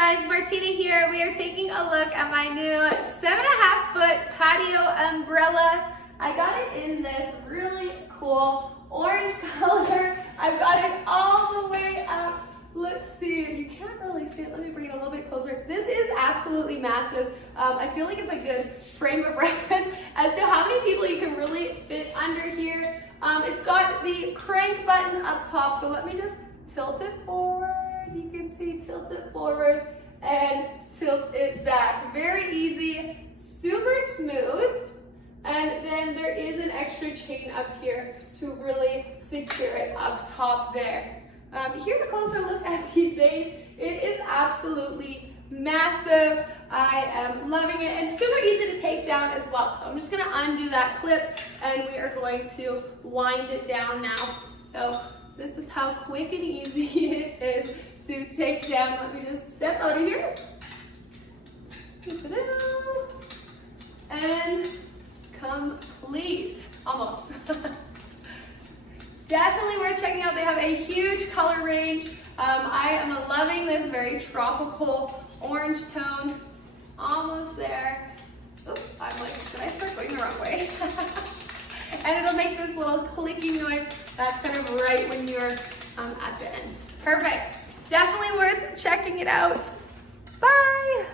guys, Martina here. We are taking a look at my new 7.5-foot patio umbrella. I got it in this really cool orange color. I've got it all the way up. Let's see, you can't really see it. Let me bring it a little bit closer. This is absolutely massive. I feel like it's a good frame of reference as to how many people you can really fit under here. It's got the crank button up top, so let me just tilt it forward. You can see, tilt it forward and tilt it back. Very easy, super smooth. And then there is an extra chain up here to really secure it up top there. Here's a closer look at the base. It is absolutely massive. I am loving it and super easy to take down as well. So I'm just gonna undo that clip and we are going to wind it down now. So this is how quick and easy it is to take down. Let me just step out of here. And complete, almost. Definitely worth checking out. They have a huge color range. I am loving this very tropical orange tone. Almost there. Oops, I'm like, did I start going the wrong way? And it'll make this little clicking noise. That's kind of right when you're at the end. Perfect. Definitely worth checking it out. Bye.